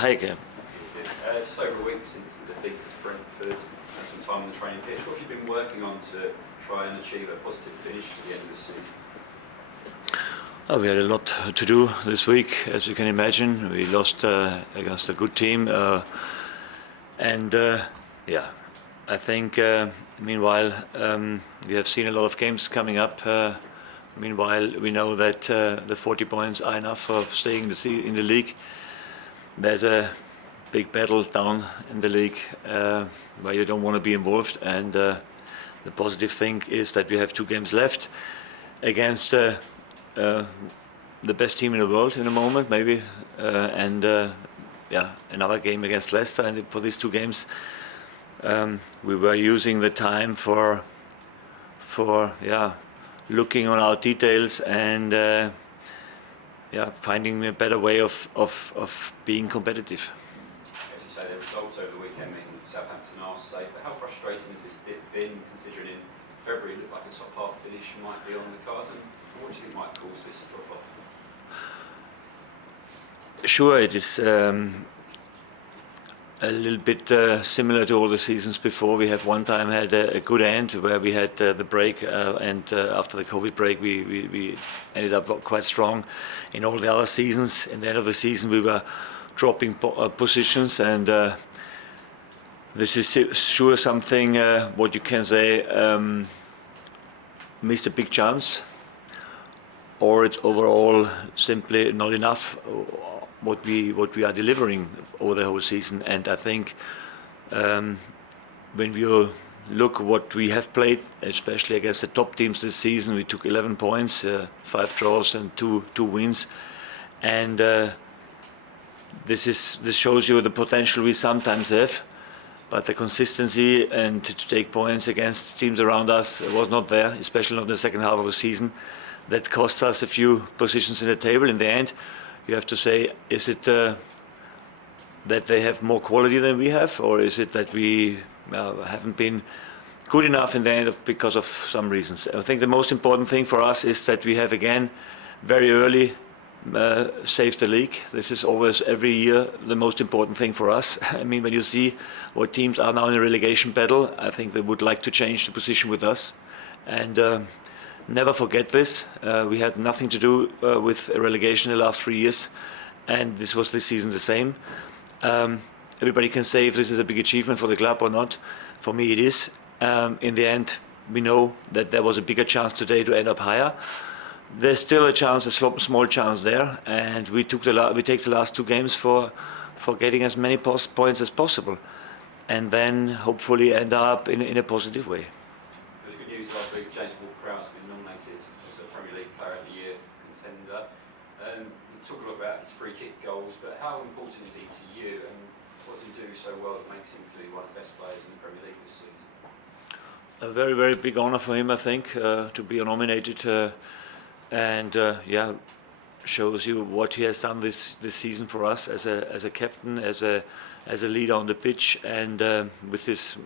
Hi again. Just over a week since the defeat at Brentford, and some time on the training pitch, what have you been working on to try and achieve a positive finish to the end of the season? We had a lot to do this week, as you can imagine. We lost against a good team, and I think meanwhile we have seen a lot of games coming up. Meanwhile, we know that the 40 points are enough for staying in the league. There's a big battle down in the league where you don't want to be involved, and the positive thing is that we have 2 games left against the best team in the world in the moment, maybe, and another game against Leicester. And for these 2 games, we were using the time for looking on our details and finding a better way of being competitive. As you say, the results over the weekend mean Southampton are safe, but how frustrating has this been, considering in February it looked like a top half finish might be on the cards, and what do you think might cause this drop off? Sure, it is a little bit similar to all the seasons before. We have one time had a good end where we had the break, and after the COVID break we ended up quite strong. In all the other seasons, in the end of the season, we were dropping positions, and this is sure something what you can say missed a big chance, or it's overall simply not enough what we are delivering over the whole season. And I think when you look what we have played, especially against the top teams this season, we took 11 points, 5 draws and 2 wins, and this shows you the potential we sometimes have, but the consistency and to take points against teams around us was not there, especially not in the second half of the season. That cost us a few positions in the table. In the end, you have to say, is it that they have more quality than we have, or is it that we haven't been good enough in the end because of some reasons? I think the most important thing for us is that we have again very early saved the league. This is always every year the most important thing for us. I mean, when you see what teams are now in a relegation battle, I think they would like to change the position with us. And never forget this. We had nothing to do with relegation in the last 3 years, and this was this season the same. Everybody can say if this is a big achievement for the club or not. For me, it is. In the end, we know that there was a bigger chance today to end up higher. There's still a chance, a small chance there, and we take the last 2 games for getting as many points as possible, and then hopefully end up in a positive way. It was good news last week. James Ward-Prowse has been nominated as a Premier League Player of the Year contender. We talk a lot about his free kick goals, but how important is he to you, and what does he do so well that makes him clearly one of the best players in the Premier League this season? A very, very big honor for him, I think, to be nominated, and shows you what he has done this season for us as a captain, as a leader on the pitch, and with his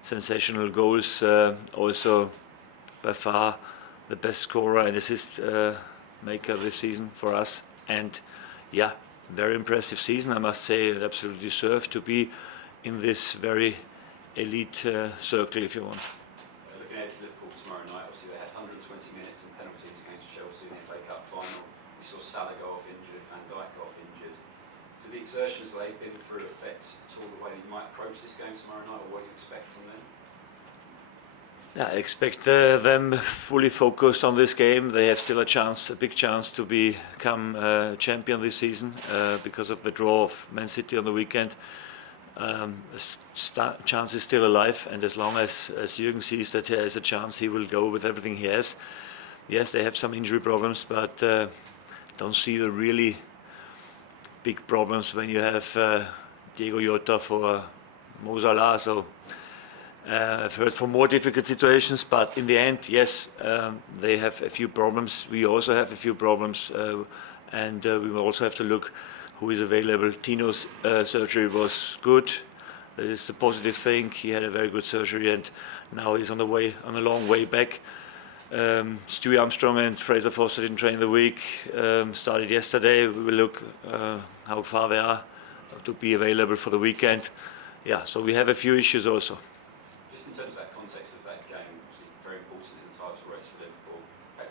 sensational goals, also by far the best scorer and assist maker this season for us. And very impressive season, I must say. It absolutely deserved to be in this very elite circle, if you want. Looking ahead to Liverpool tomorrow night, obviously they had 120 minutes in penalties against Chelsea in the FA Cup final. We saw Salah go off injured, Van Dijk go off injured. Do the exertions they've been through affect at all the way you might approach this game tomorrow night, or what do you expect from them? I expect them fully focused on this game. They have still a big chance to become champion this season because of the draw of Man City on the weekend. Chance is still alive, and as long as Jürgen sees that there is a chance, he will go with everything he has. Yes, they have some injury problems, but don't see the really big problems when you have Diego Jota for Mo Salah. So I've heard from more difficult situations, but in the end, yes, they have a few problems. We also have a few problems, and we will also have to look who is available. Tino's surgery was good. That is the positive thing. He had a very good surgery, and now he's on a long way back. Stewie Armstrong and Fraser Forster didn't train the week. Started yesterday. We will look how far they are to be available for the weekend. Yeah, so we have a few issues also. Just in terms of that context of that game, obviously very important in the title race for Liverpool.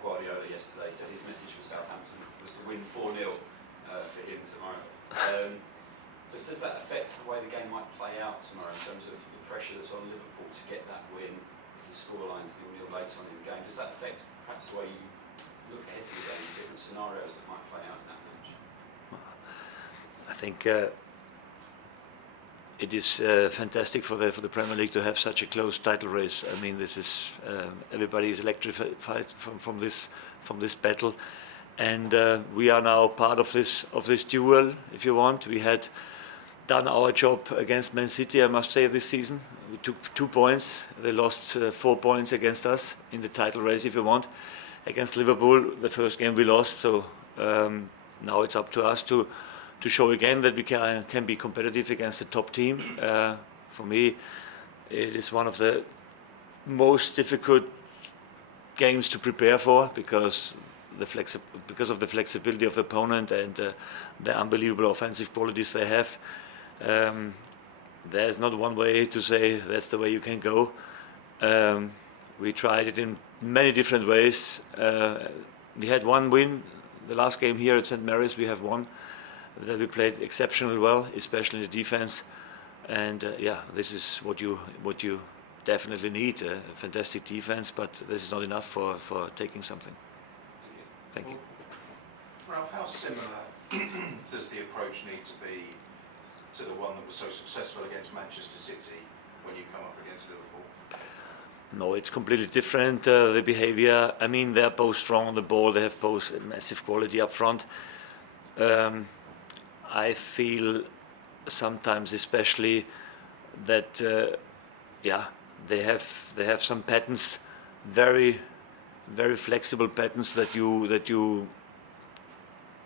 Guardiola yesterday said his message for Southampton was to win 4-0 for him tomorrow. But does that affect the way the game might play out tomorrow in terms of the pressure that's on Liverpool to get that win? If the scoreline's 0-0 late on in the game, does that affect perhaps the way you look ahead to the game, different scenarios that might play out in that match? I think it is fantastic for the Premier League to have such a close title race. I mean, this is everybody is electrified from this battle, and we are now part of this duel. If you want, we had done our job against Man City, I must say, this season. We took 2 points. They lost 4 points against us in the title race, if you want. Against Liverpool, the first game we lost. So now it's up to us to show again that we can be competitive against the top team. For me, it is one of the most difficult games to prepare for because of the flexibility of the opponent and the unbelievable offensive qualities they have. There's not one way to say that's the way you can go. We tried it in many different ways. We had one win, the last game here at St. Mary's we have won. That we played exceptionally well, especially in the defense. And yeah, this is what you definitely need, a fantastic defense, but this is not enough for taking something. Thank you. Ralph, how similar does the approach need to be to the one that was so successful against Manchester City when you come up against Liverpool? No, it's completely different, the behavior. I mean, they're both strong on the ball, they have both massive quality up front. I feel sometimes especially that they have some patterns, very flexible patterns that you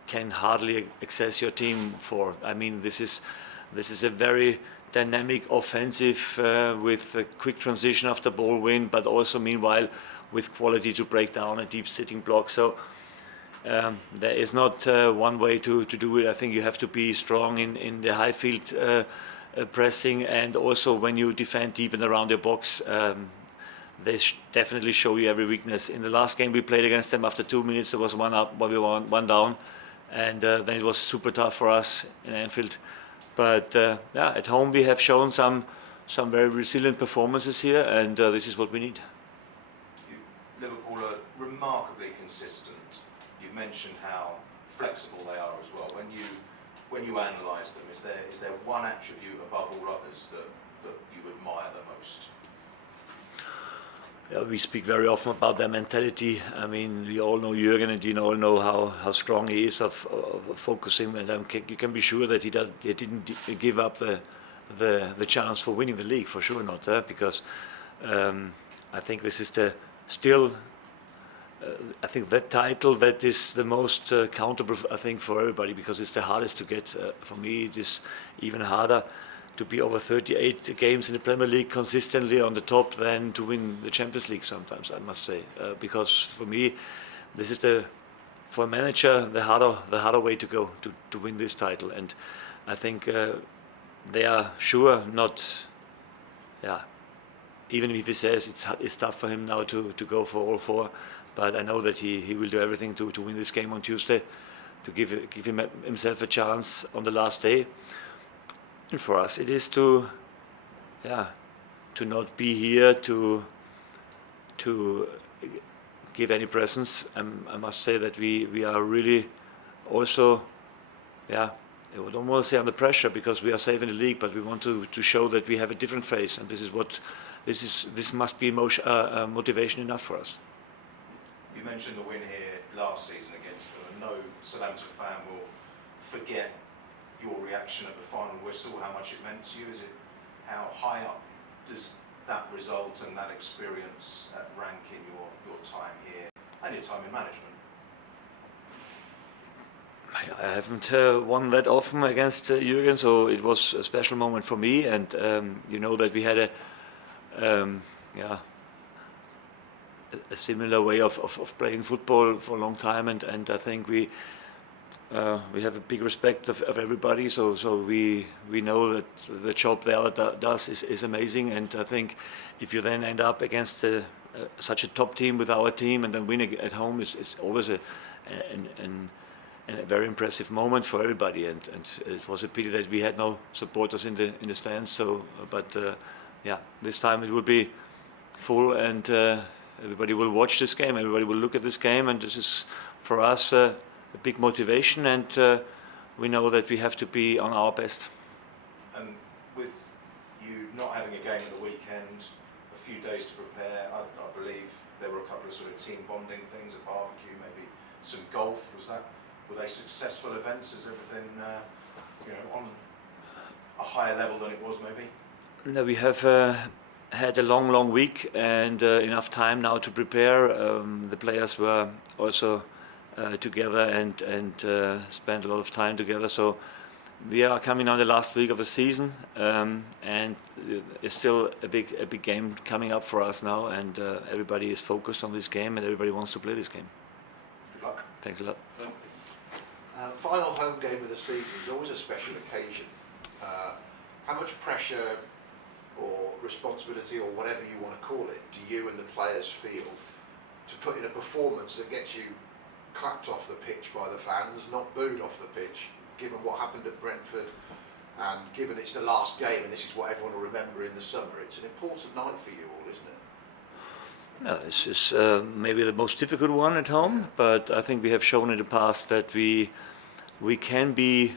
can hardly access your team for. I mean, this is a very dynamic offensive with a quick transition after ball win, but also meanwhile with quality to break down a deep sitting block. So there is not one way to do it. I think you have to be strong in the high field pressing, and also when you defend deep and around your box, they definitely show you every weakness. In the last game we played against them, after 2 minutes there was one up, but we were one down, and then it was super tough for us in Anfield. But at home we have shown some very resilient performances here, and this is what we need. Liverpool are remarkably consistent. You mentioned how flexible they are as well. When you analyse them, is there one attribute above all others that you admire the most? Yeah, we speak very often about their mentality. I mean, we all know Jürgen, and you all know how strong he is of focusing. And you can be sure that he didn't give up the chance for winning the league, for sure not, because I think this is I think that title that is the most countable, I think, for everybody, because it's the hardest to get. For me, it is even harder to be over 38 games in the Premier League consistently on the top than to win the Champions League sometimes, I must say. Because for me, this is for a manager, the harder way to go to win this title. And I think they are sure not, even if he says it's tough for him now to go for all four, but I know that he will do everything to win this game on Tuesday, to give himself a chance on the last day. And for us, it is to not be here to give any presents. I must say that we are really also, I don't want to say under pressure because we are safe in the league, but we want to show that we have a different face, and this must be motivation enough for us. You mentioned the win here last season against them, and no Southampton fan will forget your reaction at the final whistle, how much it meant to you. How high up does that result and that experience rank in your time here and your time in management? I haven't won that often against Jürgen, so it was a special moment for me. And you know that we had a similar way of playing football for a long time, and I think we have a big respect of everybody. So we know that the job the other does is amazing, and I think if you then end up against such a top team with our team and then winning at home is always a very impressive moment for everybody, and it was a pity that we had no supporters in the stands. So, but yeah, this time it will be full, and everybody will watch this game. Everybody will look at this game, and this is for us a big motivation. And we know that we have to be on our best. And with you not having a game at the weekend, a few days to prepare, I believe there were a couple of sort of team bonding things, a barbecue, maybe some golf. Were they successful events? Is everything on a higher level than it was maybe? No, we have had a long week and enough time now to prepare. The players were also together and spent a lot of time together. So we are coming on the last week of the season, and it's still a big game coming up for us now, and everybody is focused on this game, and everybody wants to play this game. Good luck. Thanks a lot. Final home game of the season is always a special occasion. How much pressure or responsibility, or whatever you want to call it, do you and the players feel to put in a performance that gets you clapped off the pitch by the fans, not booed off the pitch, given what happened at Brentford, and given it's the last game and this is what everyone will remember in the summer? It's an important night for you all, isn't it? No, this is maybe the most difficult one at home, but I think we have shown in the past that we can be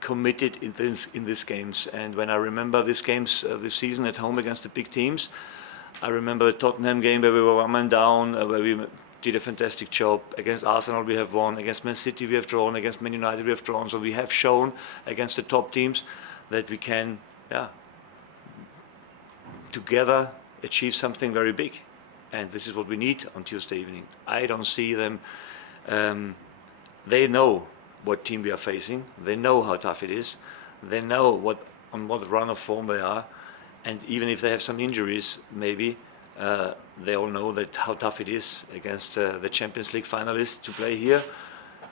committed in these games. And when I remember these games this season at home against the big teams, I remember the Tottenham game where we were 1 man down, where we did a fantastic job. Against Arsenal we have won, against Man City we have drawn, against Man United we have drawn. So we have shown against the top teams that we can, together achieve something very big. And this is what we need on Tuesday evening. I don't see them. They know what team we are facing. They know how tough it is. They know on what run of form they are. And even if they have some injuries, maybe, they all know that how tough it is against the Champions League finalists to play here.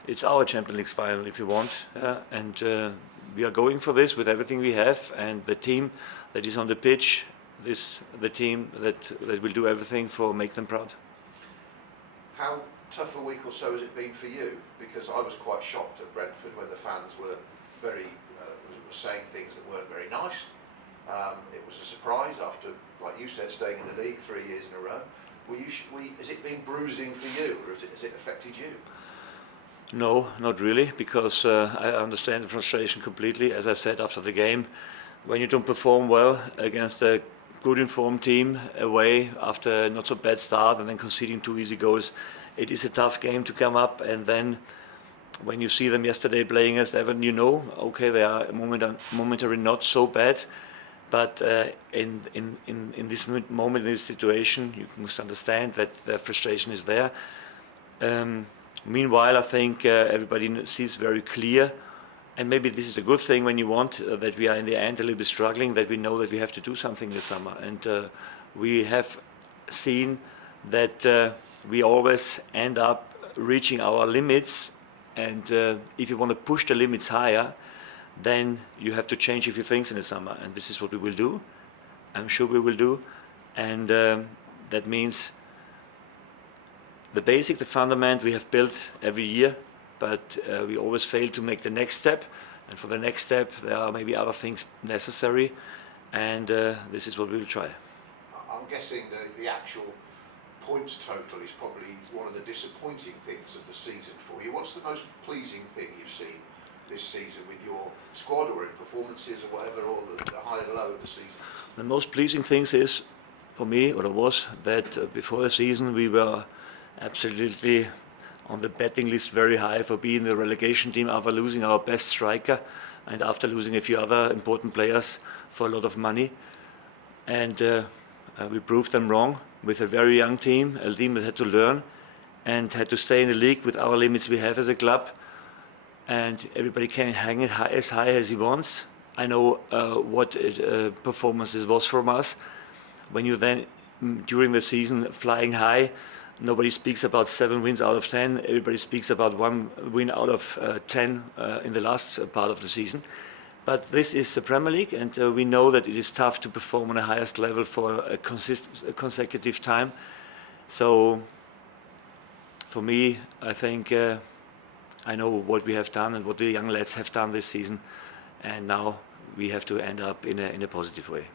It's our Champions League final, if you want. And we are going for this with everything we have. And the team that is on the pitch is the team that will do everything for make them proud. How tough a week or so has it been for you? Because I was quite shocked at Brentford when the fans were were saying things that weren't very nice. It was a surprise after, like you said, staying in the league 3 years in a row. Has it been bruising for you, or has it affected you? No, not really, because I understand the frustration completely. As I said after the game, when you don't perform well against a good informed team away after a not so bad start and then conceding 2 easy goals, it is a tough game to come up. And then when you see them yesterday playing against Everton, you know, okay, they are momentary not so bad, but in this moment, in this situation, you must understand that the frustration is there. Meanwhile, I think everybody sees very clear, and maybe this is a good thing when you want that we are in the end a little bit struggling, that we know that we have to do something this summer. And we have seen that we always end up reaching our limits, and if you want to push the limits higher, then you have to change a few things in the summer, and this is what we will do. I'm sure we will do, and that means the fundament we have built every year, but we always fail to make the next step, and for the next step there are maybe other things necessary, and this is what we will try. I'm guessing the actual points total is probably one of the disappointing things of the season for you. What's the most pleasing thing you've seen this season with your squad, or in performances or whatever, or the high and low of the season? The most pleasing things is, for me, or it was, that before the season we were absolutely on the betting list very high for being the relegation team after losing our best striker and after losing a few other important players for a lot of money. And we proved them wrong with a very young team, a team that had to learn and had to stay in the league with our limits we have as a club. And everybody can hang it as high as he wants. I know what performance this was from us. When you then during the season flying high. Nobody speaks about 7 wins out of 10. Everybody speaks about 1 win out of 10 in the last part of the season. But this is the Premier League, and we know that it is tough to perform on the highest level for a consecutive time. So, for me, I think I know what we have done and what the young lads have done this season, and now we have to end up in a positive way.